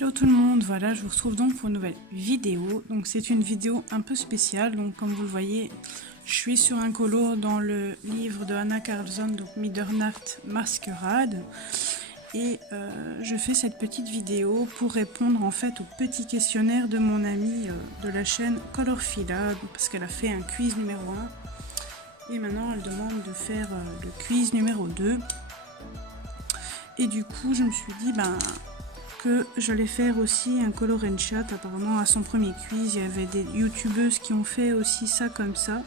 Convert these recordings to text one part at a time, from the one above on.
Hello tout le monde, voilà je vous retrouve donc pour une nouvelle vidéo. Donc c'est une vidéo un peu spéciale, donc comme vous le voyez, je suis sur un colo dans le livre de Hanna Karlzon, donc Middernacht Masquerade. Et je fais cette petite vidéo pour répondre en fait au petit questionnaire de mon amie de la chaîne Colorfila, parce qu'elle a fait un quiz numéro 1. Et maintenant elle demande de faire le quiz numéro 2. Et du coup je me suis dit que j'allais faire aussi un color and chat. Apparemment à son premier quiz il y avait des youtubeuses qui ont fait aussi ça comme ça,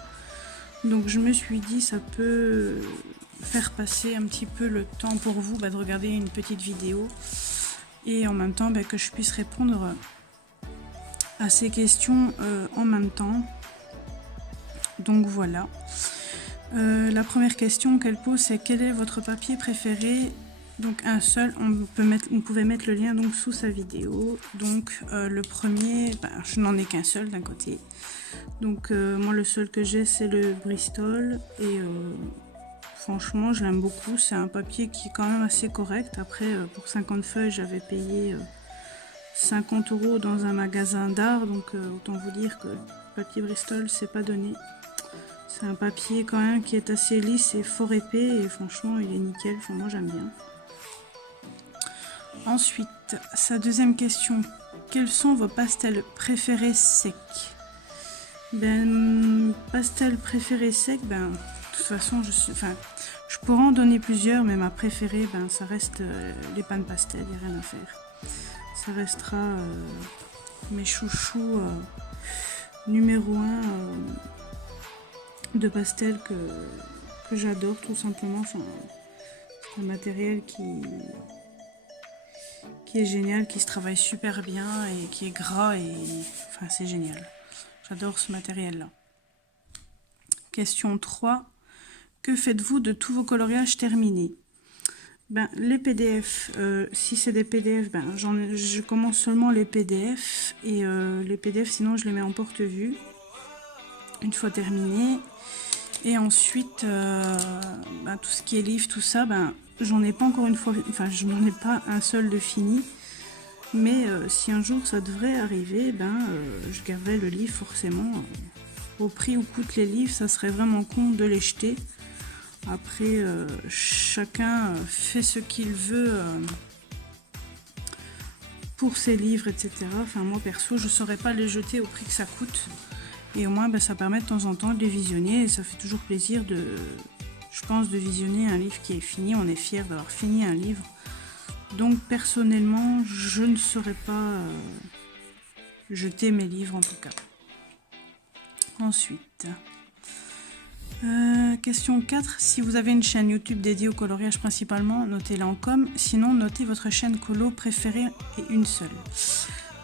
donc je me suis dit ça peut faire passer un petit peu le temps pour vous de regarder une petite vidéo et en même temps que je puisse répondre à ces questions en même temps. Donc voilà, la première question qu'elle pose c'est: quel est votre papier préféré? Donc un seul, on pouvait mettre le lien donc sous sa vidéo. Donc le premier, je n'en ai qu'un seul d'un côté. Donc moi le seul que j'ai c'est le Bristol et franchement je l'aime beaucoup. C'est un papier qui est quand même assez correct. Après pour 50 feuilles j'avais payé 50 € dans un magasin d'art. Donc autant vous dire que le papier Bristol c'est pas donné. C'est un papier quand même qui est assez lisse et fort épais et franchement il est nickel. Enfin moi j'aime bien. Ensuite, sa deuxième question: quels sont vos pastels préférés secs? Pastel préféré sec, de toute façon, je pourrais en donner plusieurs, mais ma préférée, ça reste les pans pastel, il n'y a rien à faire. Ça restera mes chouchous numéro 1 de pastel que j'adore tout simplement. Enfin, c'est un matériel qui est génial, qui se travaille super bien et qui est gras et enfin c'est génial. J'adore ce matériel là. Question 3. Que faites-vous de tous vos coloriages terminés? Les PDF, si c'est des PDF, je commence seulement les PDF et les PDF sinon je les mets en porte-vue une fois terminé. Et ensuite tout ce qui est livre, tout ça, j'en ai pas encore une fois, enfin je n'en ai pas un seul de fini, mais si un jour ça devrait arriver, je garderai le livre forcément. Au prix où coûtent les livres, ça serait vraiment con de les jeter. Après chacun fait ce qu'il veut pour ses livres, etc. Enfin moi perso je saurais pas les jeter au prix que ça coûte. Et au moins ça permet de temps en temps de les visionner et ça fait toujours plaisir je pense, de visionner un livre qui est fini. On est fier d'avoir fini un livre. Donc personnellement je ne saurais pas jeter mes livres en tout cas. Ensuite, question 4. Si vous avez une chaîne YouTube dédiée au coloriage principalement, notez-la en com. Sinon notez votre chaîne colo préférée et une seule.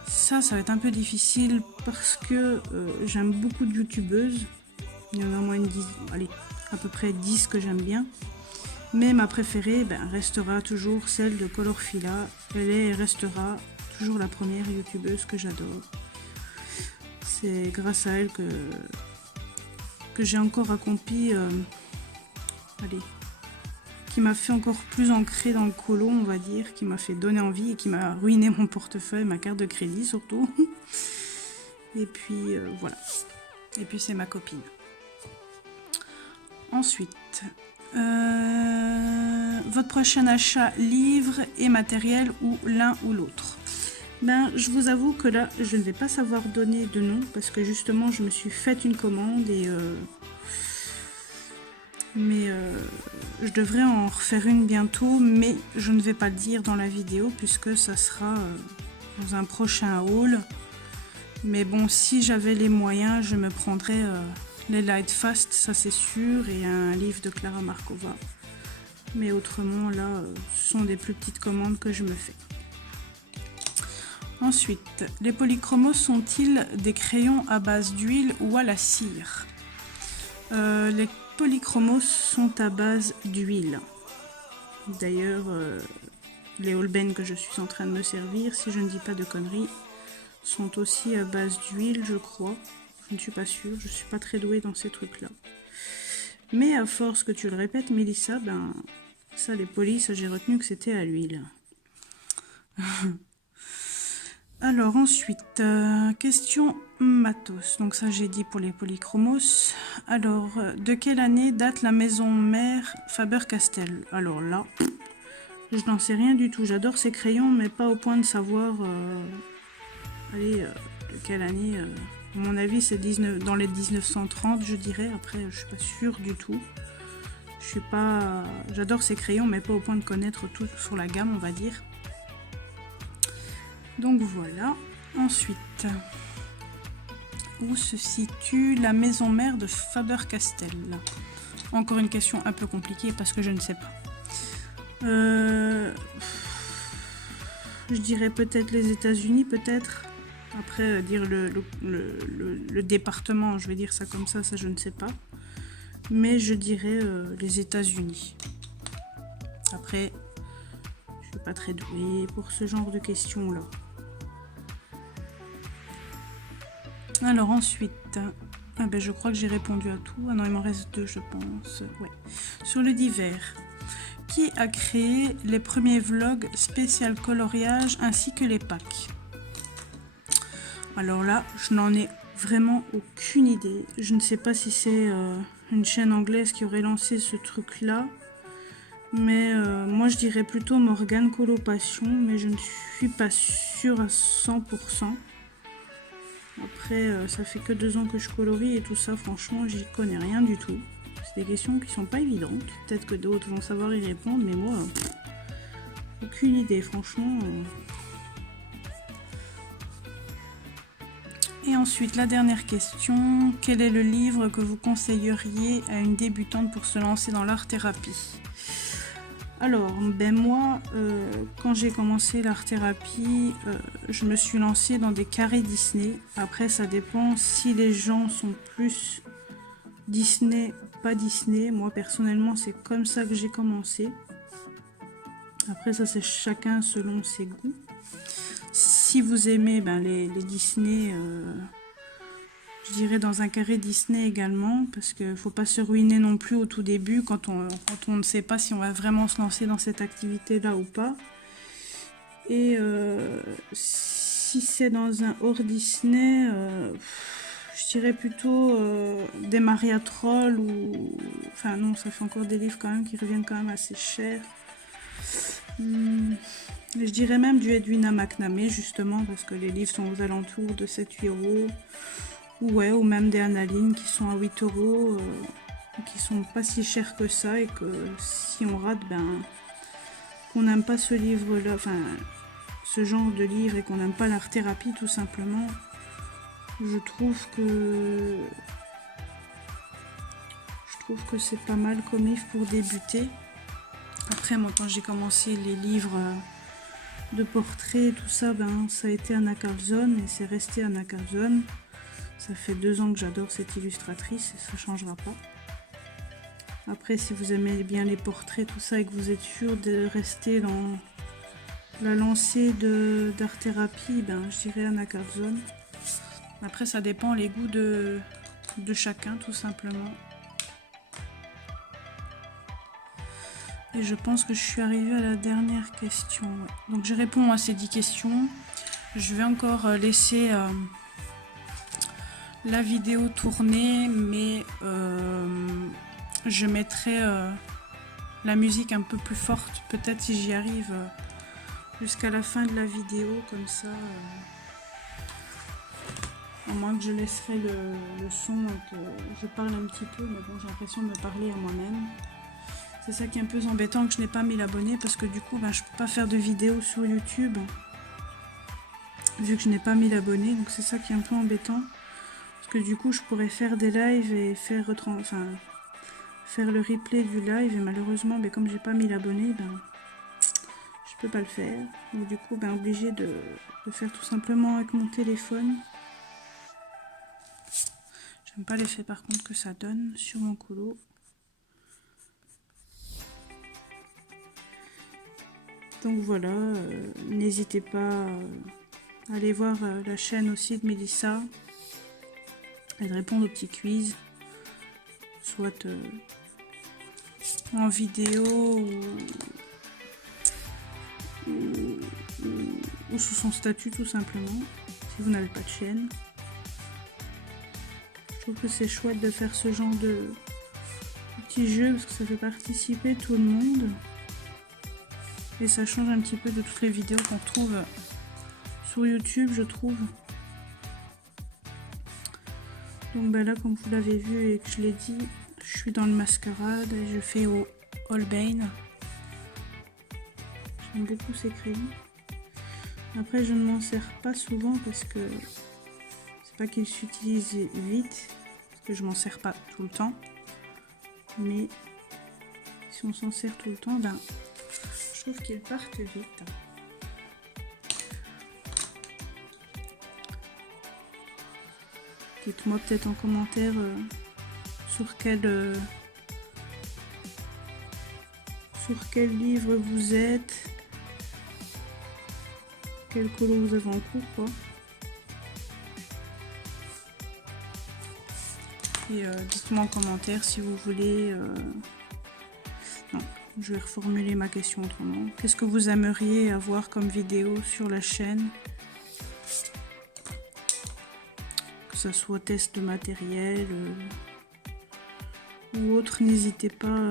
Ça va être un peu difficile parce que j'aime beaucoup de youtubeuses. Il y en a au moins à peu près 10 que j'aime bien. Mais ma préférée restera toujours celle de Colorfila. Elle restera toujours la première youtubeuse que j'adore. C'est grâce à elle que j'ai encore accompli, qui m'a fait encore plus ancrer dans le colo, on va dire, qui m'a fait donner envie et qui m'a ruiné mon portefeuille, ma carte de crédit surtout. Et puis voilà. Et puis c'est ma copine. Ensuite, votre prochain achat, livre et matériel ou l'un ou l'autre? Je vous avoue que là, je ne vais pas savoir donner de nom parce que justement, je me suis fait une commande et je devrais en refaire une bientôt, mais je ne vais pas le dire dans la vidéo puisque ça sera dans un prochain haul. Mais bon, si j'avais les moyens, je me prendrais les Lightfast, ça c'est sûr, et un livre de Clara Markova. Mais autrement, là, ce sont des plus petites commandes que je me fais. Ensuite, les polychromos sont-ils des crayons à base d'huile ou à la cire? Les polychromos sont à base d'huile. D'ailleurs, les Holbein que je suis en train de me servir, si je ne dis pas de conneries, sont aussi à base d'huile, je crois. Je ne suis pas sûre, je suis pas très douée dans ces trucs-là. Mais à force que tu le répètes, Mélissa, ça les polis, j'ai retenu que c'était à l'huile. Alors ensuite, question matos. Donc ça j'ai dit pour les polychromos. Alors, de quelle année date la maison mère Faber-Castell? Alors là, je n'en sais rien du tout. J'adore ces crayons, mais pas au point de savoir de quelle année. À mon avis, c'est dans les 1930, je dirais. Après, je suis pas sûre du tout. Je suis pas. J'adore ces crayons, mais pas au point de connaître tout sur la gamme, on va dire. Donc voilà. Ensuite, où se situe la maison mère de Faber-Castell? Encore une question un peu compliquée parce que je ne sais pas. Je dirais peut-être les États-Unis, peut-être. Après, dire le département, je vais dire ça comme ça je ne sais pas. Mais je dirais les États-Unis. Après, je suis pas très douée pour ce genre de questions-là. Alors ensuite, je crois que j'ai répondu à tout. Ah non, il m'en reste 2, je pense. Ouais. Sur le divers, qui a créé les premiers vlogs spécial coloriage ainsi que les packs? Alors là, je n'en ai vraiment aucune idée. Je ne sais pas si c'est une chaîne anglaise qui aurait lancé ce truc-là. Mais moi, je dirais plutôt Morgane Colopassion, mais je ne suis pas sûre à 100%. Après, ça fait que 2 ans que je colorie et tout ça, franchement, j'y connais rien du tout. C'est des questions qui sont pas évidentes. Peut-être que d'autres vont savoir y répondre, mais moi, aucune idée, franchement. Et ensuite, la dernière question. Quel est le livre que vous conseilleriez à une débutante pour se lancer dans l'art-thérapie? Alors, moi, quand j'ai commencé l'art-thérapie, je me suis lancée dans des carrés Disney. Après, ça dépend si les gens sont plus Disney, pas Disney. Moi, personnellement, c'est comme ça que j'ai commencé. Après, ça, c'est chacun selon ses goûts. Si vous aimez les Disney, je dirais dans un carré Disney également, parce qu'il ne faut pas se ruiner non plus au tout début quand on ne sait pas si on va vraiment se lancer dans cette activité-là ou pas. Et si c'est dans un hors Disney, je dirais plutôt des Maria Troll ou... Enfin non, ça fait encore des livres quand même qui reviennent quand même assez cher. Je dirais même du Edwina McNamee justement, parce que les livres sont aux alentours de 7-8 €. Ouais, ou même des Analines qui sont à 8 €, qui sont pas si chers que ça, et que si on rate, qu'on n'aime pas ce livre-là, enfin ce genre de livre, et qu'on n'aime pas l'art-thérapie tout simplement, je trouve que c'est pas mal comme livre pour débuter. Après, moi, quand j'ai commencé les livres de portraits, tout ça, ça a été Anna Carlzon, et c'est resté Anna Carlzon. Ça fait 2 ans que j'adore cette illustratrice et ça changera pas. Après, si vous aimez bien les portraits, tout ça, et que vous êtes sûr de rester dans la lancée d'art-thérapie, je dirais Anna Carlzon. Après, ça dépend les goûts de chacun, tout simplement. Et je pense que je suis arrivée à la dernière question. Ouais. Donc, je réponds à ces 10 questions. Je vais encore laisser... la vidéo tournée, mais je mettrai la musique un peu plus forte, peut-être si j'y arrive jusqu'à la fin de la vidéo, comme ça, à moins que je laisserai le son et que je parle un petit peu, mais bon, j'ai l'impression de me parler à moi-même. C'est ça qui est un peu embêtant, que je n'ai pas mis l'abonné, parce que du coup, je peux pas faire de vidéo sur YouTube, vu que je n'ai pas mis l'abonné, donc c'est ça qui est un peu embêtant. Que du coup je pourrais faire des lives et faire le replay du live, et malheureusement comme j'ai pas mis l'abonné, je peux pas le faire, donc du coup obligé de faire tout simplement avec mon téléphone. J'aime pas l'effet par contre que ça donne sur mon colo. Donc voilà, n'hésitez pas à aller voir la chaîne aussi de Mélissa et de répondre aux petits quiz, soit en vidéo ou sous son statut tout simplement, si vous n'avez pas de chaîne. Je trouve que c'est chouette de faire ce genre de petit jeu parce que ça fait participer tout le monde. Et ça change un petit peu de toutes les vidéos qu'on retrouve sur YouTube, je trouve. Donc ben là, comme vous l'avez vu et que je l'ai dit, je suis dans le mascarade et je fais au Holbein. J'aime beaucoup ces crayons. Après, je ne m'en sers pas souvent parce que c'est pas qu'ils s'utilisent vite, parce que je m'en sers pas tout le temps. Mais si on s'en sert tout le temps, ben, je trouve qu'ils partent vite. Dites-moi peut-être en commentaire sur quel livre vous êtes, quel colo vous avez en cours, quoi. Et dites-moi en commentaire si vous voulez... Non, je vais reformuler ma question autrement. Qu'est-ce que vous aimeriez avoir comme vidéo sur la chaîne? Que ce soit test de matériel ou autre, n'hésitez pas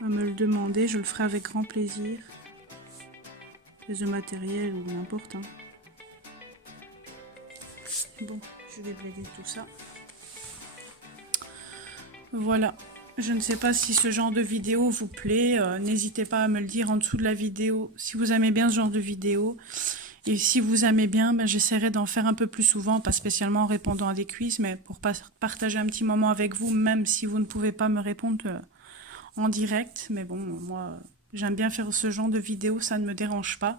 à me le demander, je le ferai avec grand plaisir. Test de matériel ou n'importe. Hein. Bon, je vais blaguer tout ça. Voilà. Je ne sais pas si ce genre de vidéo vous plaît. N'hésitez pas à me le dire en dessous de la vidéo si vous aimez bien ce genre de vidéo. Et si vous aimez bien, ben, j'essaierai d'en faire un peu plus souvent, pas spécialement en répondant à des quiz, mais pour partager un petit moment avec vous, même si vous ne pouvez pas me répondre en direct. Mais bon, moi, j'aime bien faire ce genre de vidéo, ça ne me dérange pas.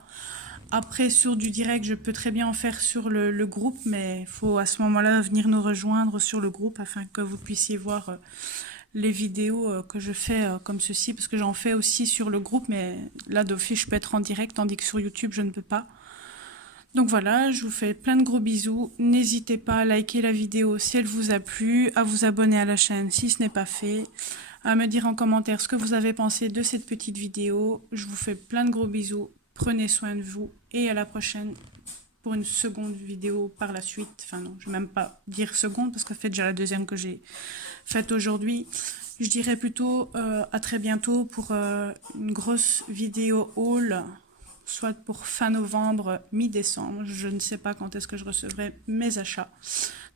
Après, sur du direct, je peux très bien en faire sur le groupe, mais il faut à ce moment-là venir nous rejoindre sur le groupe afin que vous puissiez voir les vidéos que je fais comme ceci, parce que j'en fais aussi sur le groupe, mais là d'office je peux être en direct, tandis que sur YouTube je ne peux pas. Donc voilà, je vous fais plein de gros bisous, n'hésitez pas à liker la vidéo si elle vous a plu, à vous abonner à la chaîne si ce n'est pas fait, à me dire en commentaire ce que vous avez pensé de cette petite vidéo. Je vous fais plein de gros bisous, prenez soin de vous et à la prochaine pour une seconde vidéo par la suite. Enfin non, je ne vais même pas dire seconde parce que c'est déjà la deuxième que j'ai faite aujourd'hui. Je dirais plutôt à très bientôt pour une grosse vidéo haul, soit pour fin novembre, mi-décembre. Je ne sais pas quand est-ce que je recevrai mes achats.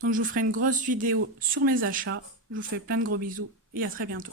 Donc je vous ferai une grosse vidéo sur mes achats. Je vous fais plein de gros bisous et à très bientôt.